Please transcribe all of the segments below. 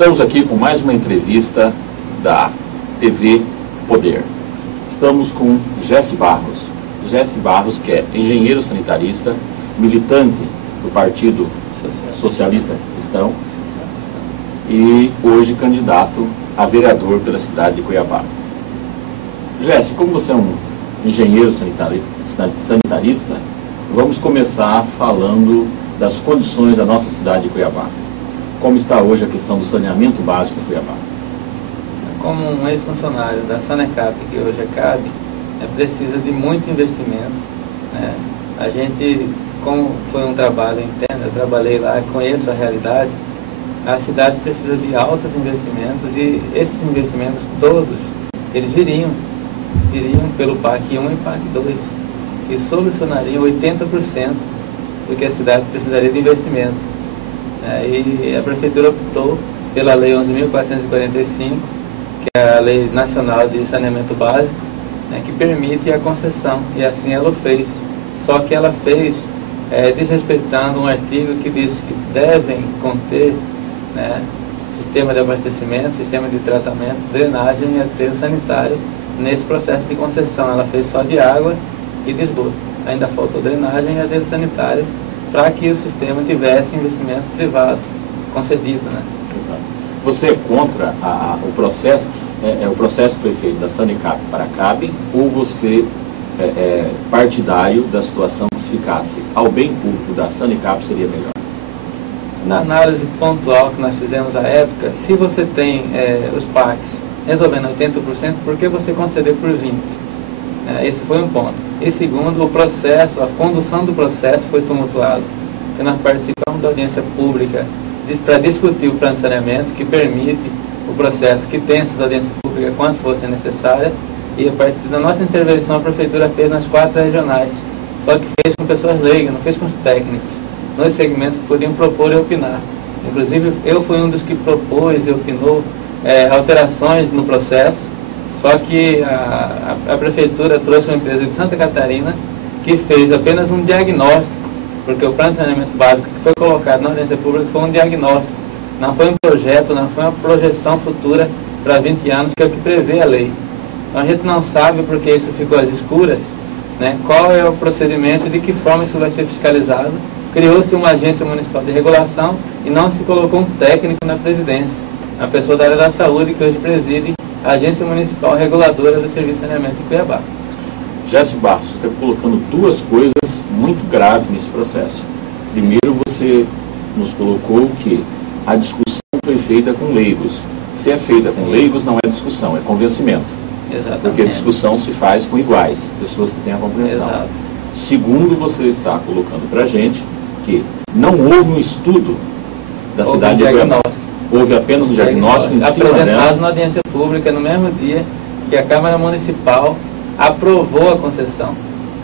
Estamos aqui com mais uma entrevista da TV Poder. Estamos com Jesse Barros. Jesse Barros, que é engenheiro sanitarista, militante do Partido Socialista Cristão e hoje candidato a vereador pela cidade de Cuiabá. Jesse, como você é um engenheiro sanitarista, vamos começar falando das condições da nossa cidade de Cuiabá. Como está hoje a questão do saneamento básico em Cuiabá? Como um ex-funcionário da Sanecap, que hoje é CAB, precisa de muito investimento, né? A gente, como foi um trabalho interno, eu trabalhei lá, conheço a realidade, a cidade precisa de altos investimentos e esses investimentos todos, eles viriam pelo PAC 1 e PAC 2, que solucionariam 80% do que a cidade precisaria de investimento. E a Prefeitura optou pela Lei 11.445, que é a Lei Nacional de Saneamento Básico, que permite a concessão, e assim ela o fez. Só que ela fez desrespeitando um artigo que diz que devem conter sistema de abastecimento, sistema de tratamento, drenagem e aterro sanitário nesse processo de concessão. Ela fez só de água e de esgoto. Ainda faltou drenagem e aterro sanitário para que o sistema tivesse investimento privado concedido. Exato. Você é contra o processo? O processo que foi feito da Sanecap para a CAB, ou você é partidário da situação que se ficasse ao bem público da Sanecap seria melhor? Na análise pontual que nós fizemos à época, se você tem os PACs resolvendo 80%, por que você conceder por 20%? Esse foi um ponto. E segundo, o processo, a condução do processo foi tumultuado, porque nós participamos da audiência pública para discutir o plano de saneamento, que permite o processo que tem essas audiências públicas quanto fosse necessária, e a partir da nossa intervenção a Prefeitura fez nas 4 regionais, só que fez com pessoas leigas, não fez com os técnicos, nos segmentos que podiam propor e opinar. Inclusive eu fui um dos que propôs e opinou alterações no processo, só que a Prefeitura trouxe uma empresa de Santa Catarina que fez apenas um diagnóstico, porque o plano de saneamento básico que foi colocado na audiência pública foi um diagnóstico, não foi um projeto, não foi uma projeção futura para 20 anos, que é o que prevê a lei. Então a gente não sabe porque isso ficou às escuras, qual é o procedimento e de que forma isso vai ser fiscalizado. Criou-se uma agência municipal de regulação e não se colocou um técnico na presidência, a pessoa da área da saúde que hoje preside a Agência Municipal Reguladora do Serviço de Saneamento em Cuiabá. Jesse Barros, você está colocando duas coisas muito graves nesse processo. Primeiro, você nos colocou que a discussão foi feita com leigos. Se é feita com leigos, não é discussão, é convencimento. Exatamente. Porque a discussão se faz com iguais, pessoas que têm a compreensão. Exato. Segundo, você está colocando para a gente que não houve um estudo da cidade de Cuiabá. Houve apenas um diagnóstico em cima apresentado na audiência pública no mesmo dia que a Câmara Municipal aprovou a concessão.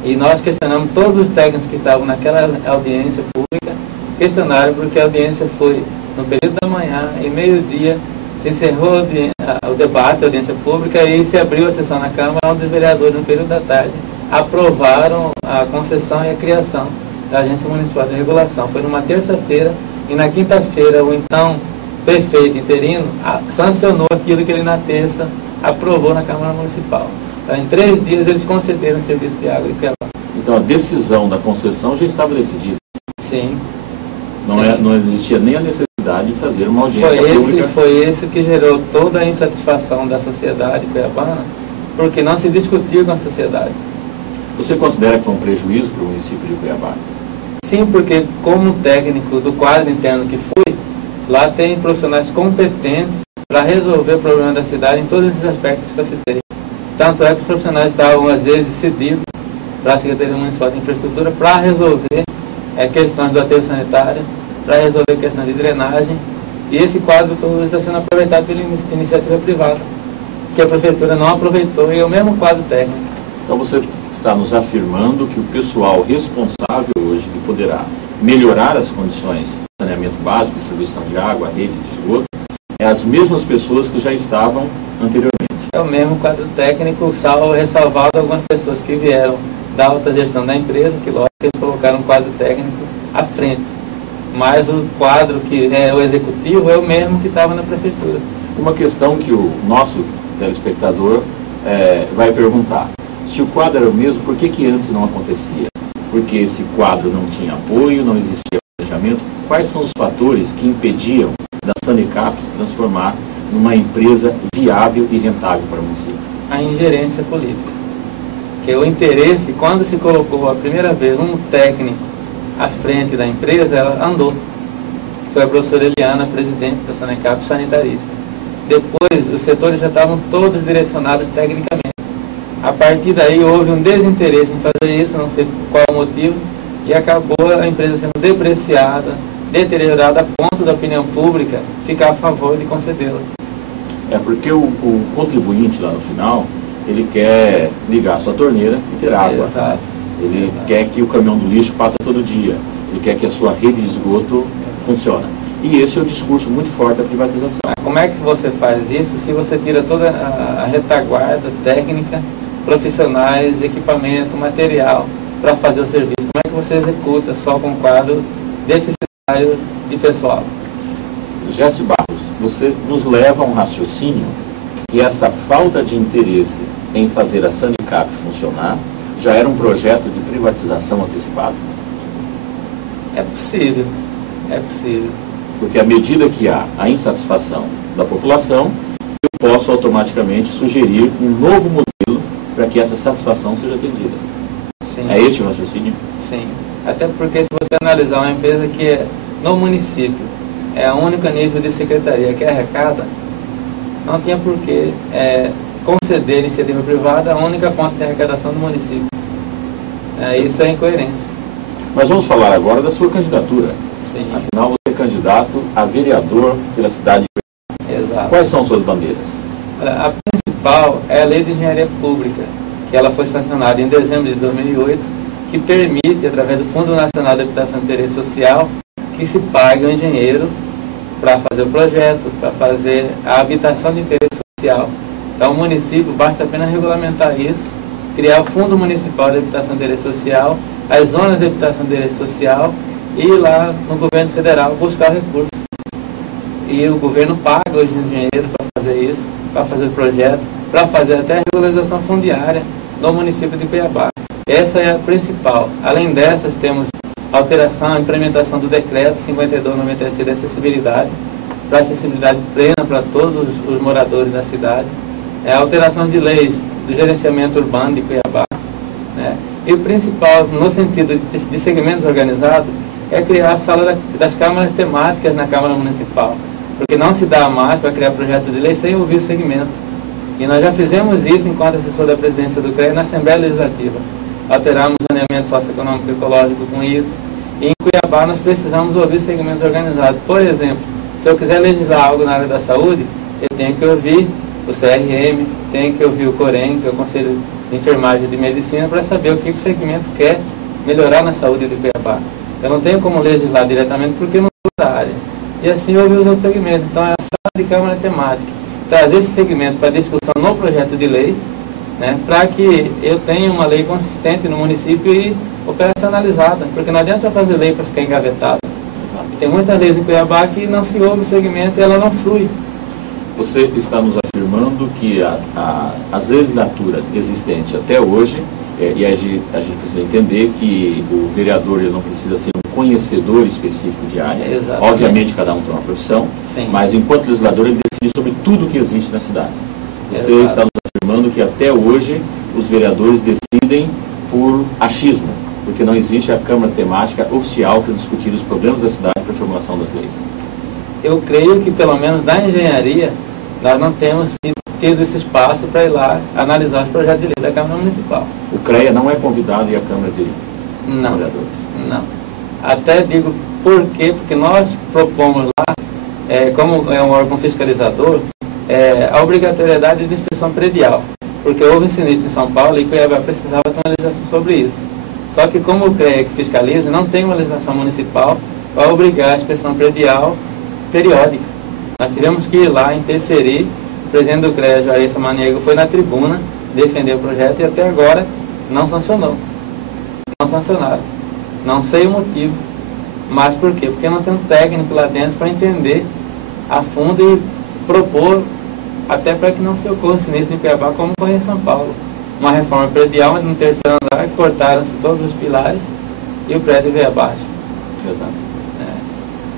E nós questionamos todos os técnicos que estavam naquela audiência pública, questionaram porque a audiência foi no período da manhã e meio-dia, se encerrou o debate, a audiência pública, e se abriu a sessão na Câmara, onde os vereadores, no período da tarde, aprovaram a concessão e a criação da Agência Municipal de Regulação. Foi numa terça-feira, e na quinta-feira o então prefeito interino sancionou aquilo que ele na terça aprovou na Câmara Municipal. Então, em 3 dias eles concederam o serviço de água em Cuiabá. Então a decisão da concessão já estava decidida. Sim. Não existia nem a necessidade de fazer uma audiência pública. Foi esse que gerou toda a insatisfação da sociedade cuiabana, porque não se discutiu com a sociedade. Você considera que foi um prejuízo para o município de Cuiabá? Sim, porque como técnico do quadro interno que fui, lá tem profissionais competentes para resolver o problema da cidade em todos esses aspectos que eu citei. Tanto é que os profissionais estavam, às vezes, cedidos para a Secretaria Municipal de Infraestrutura para resolver questões do aterro sanitário, para resolver questões de drenagem. E esse quadro todo está sendo aproveitado pela iniciativa privada, que a Prefeitura não aproveitou, e é o mesmo quadro técnico. Então você está nos afirmando que o pessoal responsável hoje que poderá melhorar as condições de saneamento básico, distribuição de água, rede de esgoto, é as mesmas pessoas que já estavam anteriormente. É o mesmo quadro técnico, ressalvado algumas pessoas que vieram da alta gestão da empresa, que logo eles colocaram um quadro técnico à frente. mas o quadro que é o executivo é o mesmo que estava na prefeitura. Uma questão que o nosso telespectador vai perguntar: se o quadro era o mesmo, por que antes não acontecia? Porque esse quadro não tinha apoio, não existia planejamento. Quais são os fatores que impediam da Sanecap se transformar numa empresa viável e rentável para o município? A ingerência política. Que o interesse, quando se colocou a primeira vez um técnico à frente da empresa, ela andou. Foi a professora Eliana, presidente da Sanecap, sanitarista. Depois, os setores já estavam todos direcionados tecnicamente. A partir daí, houve um desinteresse em fazer isso, não sei qual o motivo, e acabou a empresa sendo depreciada, deteriorada a ponto da opinião pública ficar a favor de concedê-la. É porque o contribuinte lá no final, ele quer ligar a sua torneira e ter água. Exato. Ele quer que o caminhão do lixo passe todo dia. Ele quer que a sua rede de esgoto funcione. E esse é o discurso muito forte da privatização. Como é que você faz isso se você tira toda a retaguarda técnica, profissionais, equipamento, material para fazer o serviço? Como é que você executa só com quadro deficitário de pessoal? Jesse Barros, você nos leva a um raciocínio que essa falta de interesse em fazer a Sanecap funcionar já era um projeto de privatização antecipado? É possível, é possível. Porque à medida que há a insatisfação da população, eu posso automaticamente sugerir um novo modelo para que essa satisfação seja atendida. Sim. É este o raciocínio? Sim. Até porque se você analisar uma empresa que é no município, é o único nível de secretaria que arrecada, não tinha por que conceder iniciativa privada a única fonte de arrecadação do município. Isso é incoerência. Mas vamos falar agora da sua candidatura. Sim. Afinal, você é candidato a vereador pela cidade de Goiânia. Exato. Quais são suas bandeiras? A principal é a Lei de Engenharia Pública, que ela foi sancionada em dezembro de 2008, que permite, através do Fundo Nacional de Habitação de Interesse Social, que se pague um engenheiro para fazer o projeto, para fazer a habitação de interesse social. Então, o município, basta apenas regulamentar isso, criar o Fundo Municipal de Habitação de Interesse Social, as zonas de habitação de interesse social, e ir lá no governo federal buscar recursos. E o governo paga os engenheiros para fazer isso, para fazer o projeto, para fazer até a regularização fundiária no município de Cuiabá. Essa é a principal. Além dessas, temos alteração, implementação do decreto 5296 de acessibilidade, para acessibilidade plena para todos os moradores da cidade, alteração de leis do gerenciamento urbano de Cuiabá, né? E o principal, no sentido de segmentos organizados, é criar a sala das câmaras temáticas na Câmara Municipal, porque não se dá mais para criar projeto de lei sem ouvir o segmento. E nós já fizemos isso enquanto assessor da presidência do CREA na Assembleia Legislativa. Alteramos o saneamento socioeconômico e ecológico com isso. E em Cuiabá nós precisamos ouvir segmentos organizados. Por exemplo, se eu quiser legislar algo na área da saúde, eu tenho que ouvir o CRM, tenho que ouvir o COREM, que é o Conselho de Enfermagem e de Medicina, para saber o que o segmento quer melhorar na saúde de Cuiabá. Eu não tenho como legislar diretamente porque não sou da área. E assim ouvir os outros segmentos. Então é a sala de câmara temática. Trazer esse segmento para discussão no projeto de lei, né, para que eu tenha uma lei consistente no município e operacionalizada. Porque não adianta fazer lei para ficar engavetada. Tem muitas leis em Cuiabá que não se ouve o segmento e ela não flui. Você está nos afirmando que as legislaturas existentes até hoje, e a gente precisa entender que o vereador ele não precisa ser um conhecedor específico de área. Exatamente. Obviamente cada um tem uma profissão, Sim. Mas enquanto legislador ele decide sobre tudo que existe na cidade. Você Exato. está nos afirmando que até hoje os vereadores decidem por achismo, porque não existe a Câmara Temática oficial para discutir os problemas da cidade para a formulação das leis. Eu creio que pelo menos da engenharia nós não temos tido esse espaço para ir lá analisar os projetos de lei da Câmara Municipal. O CREA não é convidado e a Câmara de Não, Vereadores? não. Até digo por quê, porque nós propomos lá, como é um órgão fiscalizador, a obrigatoriedade de inspeção predial, porque houve um sinistro em São Paulo e Cuiabá precisava ter uma legislação sobre isso. Só que como o CREA que fiscaliza, não tem uma legislação municipal para obrigar a inspeção predial periódica. Nós tivemos que ir lá interferir. O presidente do CREA, Juarez Samaniego, foi na tribuna defender o projeto e até agora não sancionou. Não sancionaram. Não sei o motivo. Mas por quê? Porque não tem um técnico lá dentro para entender a fundo e propor, até para que não se ocorra sinistro em Cuiabá como foi em São Paulo. Uma reforma predial, onde no terceiro andar cortaram-se todos os pilares e o prédio veio abaixo. Exato.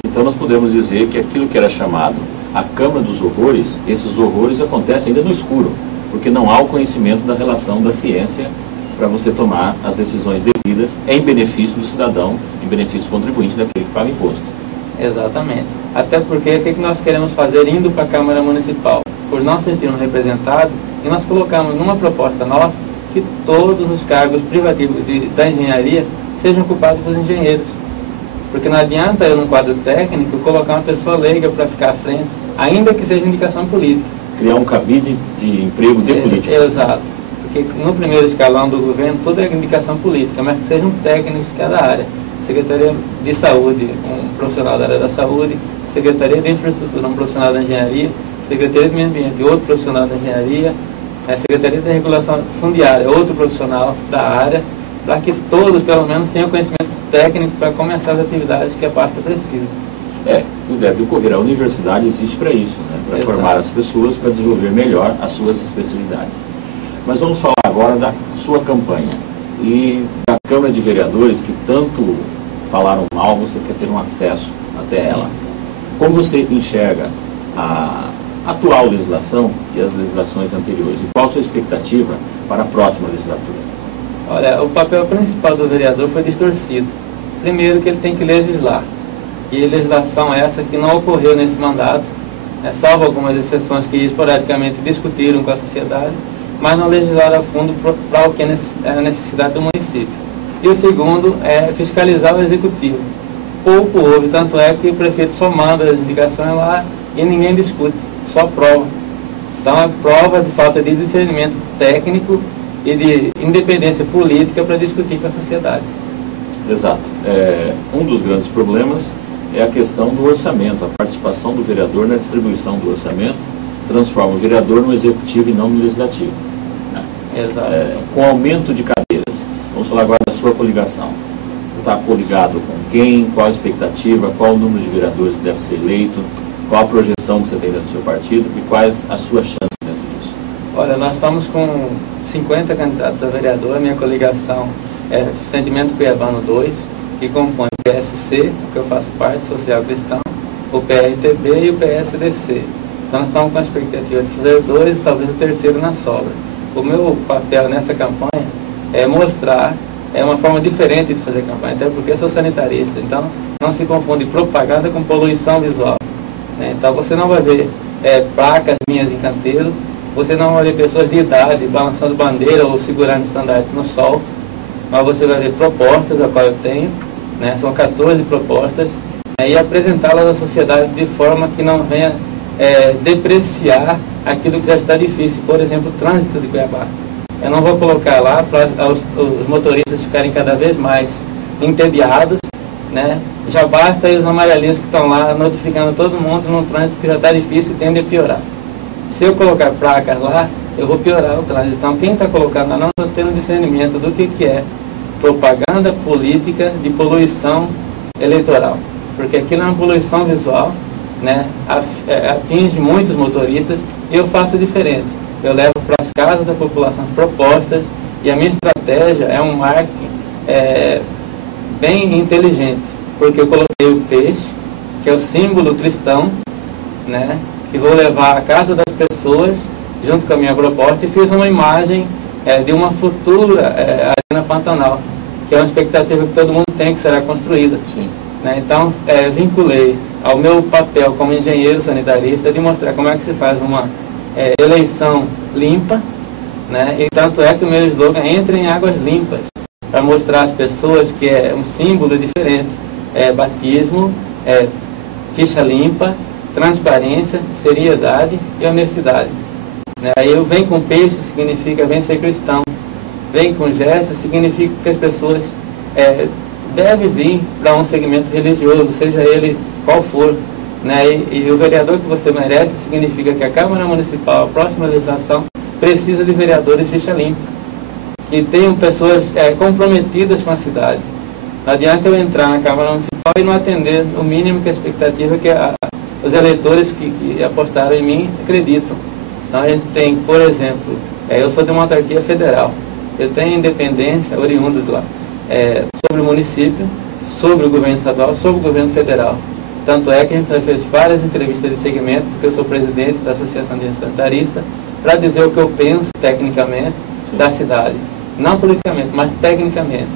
Então nós podemos dizer que aquilo que era chamado a Câmara dos Horrores, esses horrores acontecem ainda no escuro, porque não há o conhecimento da relação da ciência para você tomar as decisões devidas em benefício do cidadão, em benefício do contribuinte, daquele que paga imposto. Exatamente. Até porque o que nós queremos fazer indo para a Câmara Municipal? Por nós sentirmos representados, e nós colocamos numa proposta nossa que todos os cargos privativos da engenharia sejam ocupados por engenheiros. Porque não adianta eu, num quadro técnico, colocar uma pessoa leiga para ficar à frente, ainda que seja indicação política. Criar um cabide de emprego de político. Exato. Porque no primeiro escalão do governo, tudo é indicação política, mas que sejam técnicos de cada área. Secretaria de Saúde, um profissional da área da saúde, Secretaria de Infraestrutura, um profissional da engenharia, Secretaria de Meio Ambiente, outro profissional da engenharia, Secretaria de Regulação Fundiária, outro profissional da área, para que todos, pelo menos, tenham conhecimento técnico para começar as atividades que a pasta precisa. Deve ocorrer. A universidade existe para isso, né? Para formar as pessoas, para desenvolver melhor as suas especialidades. Mas vamos falar agora da sua campanha e da Câmara de Vereadores, que tanto falaram mal, você quer ter um acesso até ela. Como você enxerga a atual legislação e as legislações anteriores? E qual a sua expectativa para a próxima legislatura? Olha, o papel principal do vereador foi distorcido. Primeiro que ele tem que legislar. E legislação essa que não ocorreu nesse mandato, salvo algumas exceções que esporadicamente discutiram com a sociedade, mas não legislaram a fundo para o que é a necessidade do município. E o segundo é fiscalizar o executivo. Pouco houve, tanto é que o prefeito só manda as indicações lá e ninguém discute, só prova. Então é prova de falta de discernimento técnico e de independência política para discutir com a sociedade. Exato. Um dos grandes problemas é a questão do orçamento, a participação do vereador na distribuição do orçamento transforma o vereador no executivo e não no legislativo. Exato. Com aumento de cadeiras, vamos falar agora da sua coligação. Está coligado com quem, qual a expectativa, qual o número de vereadores que deve ser eleito, qual a projeção que você tem dentro do seu partido e quais as suas chances dentro disso? Olha, nós estamos com 50 candidatos a vereador, a minha coligação é Sentimento Cuiabano 2, que compõe o PSC, que eu faço parte, Social Cristão, o PRTB e o PSDC. Então nós estamos com a expectativa de fazer 2, talvez o terceiro na sobra. O meu papel nessa campanha é mostrar uma forma diferente de fazer campanha, até porque eu sou sanitarista, então não se confunde propaganda com poluição visual. Então você não vai ver placas minhas em canteiro, você não vai ver pessoas de idade balançando bandeira ou segurando estandarte no sol, mas você vai ver propostas, a qual eu tenho, são 14 propostas, e apresentá-las à sociedade de forma que não venha depreciar aquilo que já está difícil, por exemplo, o trânsito de Cuiabá. Eu não vou colocar lá para os motoristas ficarem cada vez mais entediados, já basta aí os amarelinhos que estão lá notificando todo mundo num trânsito que já está difícil e tende a piorar. Se eu colocar placas lá, eu vou piorar o trânsito. Então quem está colocando lá não está tendo discernimento do que é propaganda política de poluição eleitoral. Porque aquilo é uma poluição visual, atinge muitos motoristas e eu faço diferente. Eu levo para as casas da população propostas e a minha estratégia é um marketing bem inteligente, porque eu coloquei o peixe, que é o símbolo cristão, que vou levar à casa das pessoas junto com a minha proposta, e fiz uma imagem de uma futura arena Pantanal, que é uma expectativa que todo mundo tem que será construída. Sim. Então, vinculei ao meu papel como engenheiro sanitarista de mostrar como é que se faz uma eleição limpa, e tanto é que o meu slogan entra em águas limpas, para mostrar às pessoas que é um símbolo diferente, batismo, ficha limpa, transparência, seriedade e honestidade. Aí eu venho com peixe, significa vem ser cristão, vem com gesto, significa que as pessoas devem vir para um segmento religioso, seja ele qual for. E o vereador que você merece significa que a Câmara Municipal, a próxima legislação, precisa de vereadores ficha limpa, que tenham pessoas comprometidas com a cidade. Não adianta eu entrar na Câmara Municipal e não atender o mínimo que a expectativa que os eleitores que apostaram em mim acreditam. Então a gente tem, por exemplo, eu sou de uma autarquia federal, eu tenho independência oriunda sobre o município, sobre o governo estadual, sobre o governo federal. Tanto é que a gente já fez várias entrevistas de segmento, porque eu sou presidente da Associação de Engenheiros Sanitaristas, para dizer o que eu penso tecnicamente da cidade. Não politicamente, mas tecnicamente.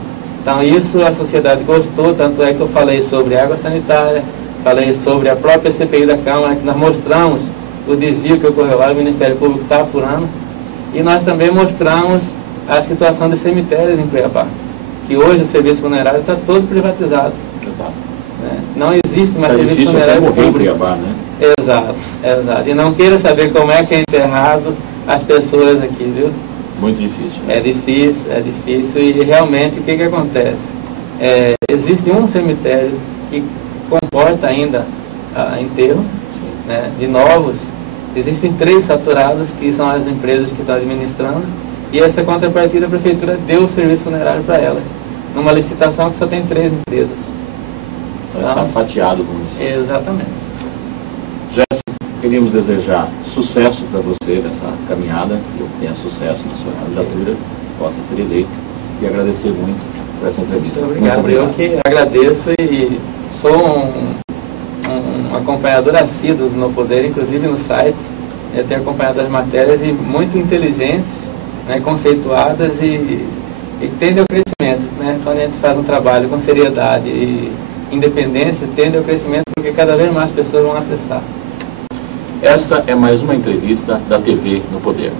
Então isso a sociedade gostou, tanto é que eu falei sobre água sanitária, falei sobre a própria CPI da Câmara, que nós mostramos o desvio que ocorreu lá, o Ministério Público está apurando, e nós também mostramos a situação dos cemitérios em Cuiabá, que hoje o serviço funerário está todo privatizado. Exato. Né? Não existe mais serviço funerário público. Em Cuiabá, né? Exato, exato. E não queira saber como é que é enterrado as pessoas aqui, viu? Muito difícil. Né? É difícil e realmente o que acontece? Existe um cemitério que comporta ainda enterro, né, de novos. Existem 3 saturados, que são as empresas que estão administrando, e essa contrapartida a prefeitura deu o serviço funerário para elas, numa licitação que só tem 3 empresas. Então está fatiado com isso. Exatamente. Jéssica, queríamos desejar sucesso para você nessa caminhada, que tenha sucesso na sua candidatura, possa ser eleito, e agradecer muito por essa entrevista. Muito obrigado. Eu que agradeço e sou um acompanhador assíduo do No Poder, inclusive no site. Eu tenho acompanhado as matérias e muito inteligentes, né, conceituadas e tendem ao crescimento. Né? Quando a gente faz um trabalho com seriedade e independência, tende ao crescimento porque cada vez mais pessoas vão acessar. Esta é mais uma entrevista da TV No Poder.